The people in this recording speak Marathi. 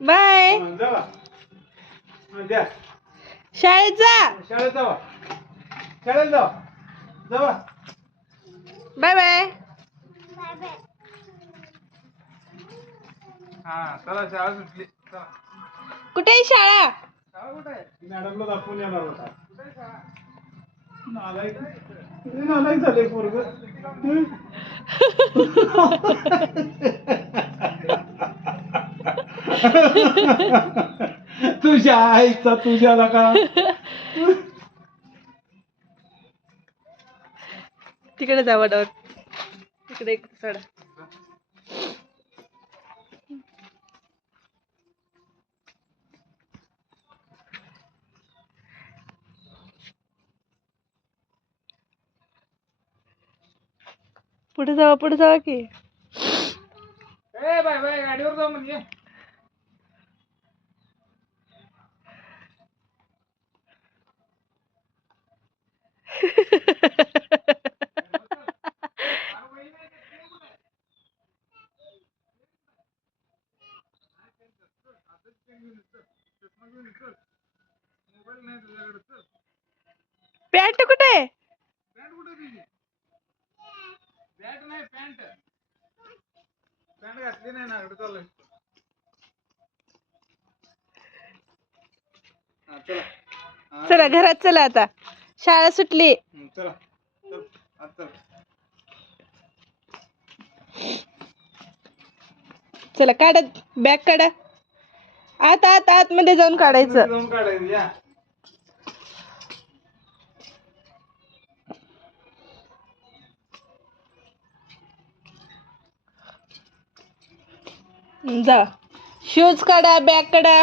बाय. शाळेत जा. शाळेत जावा. शाळेत जावा. जावा. Bye bye. हा चला शाळा सुटली. चला. कुठे आहे शाळा? शाळा कुठे आहे? मॅडमला दाखवून येणार होता. कुठे आहे शाळा? नालायक झाले पोरग. तुझ्या आईचा तुझ्याला का? तिकडे जा वडावर. तिकडे एक चढ. पुढे जावा की. ए बाय बाय गाडीवर जाऊ म्हणजे. पॅन्ट कुठे आहे? पॅन्ट कुठे तुझी? बॅट नाही पॅन्ट. पॅन्ट घातली नाही ना. चालू. चला घरात चला आता. शाळा सुटली. चला. चल. चला काढा. बॅग काढा. आत मध्ये जाऊन काढायचं. जाऊन काढायचं या. जा. शूज काढा. बॅग काढा.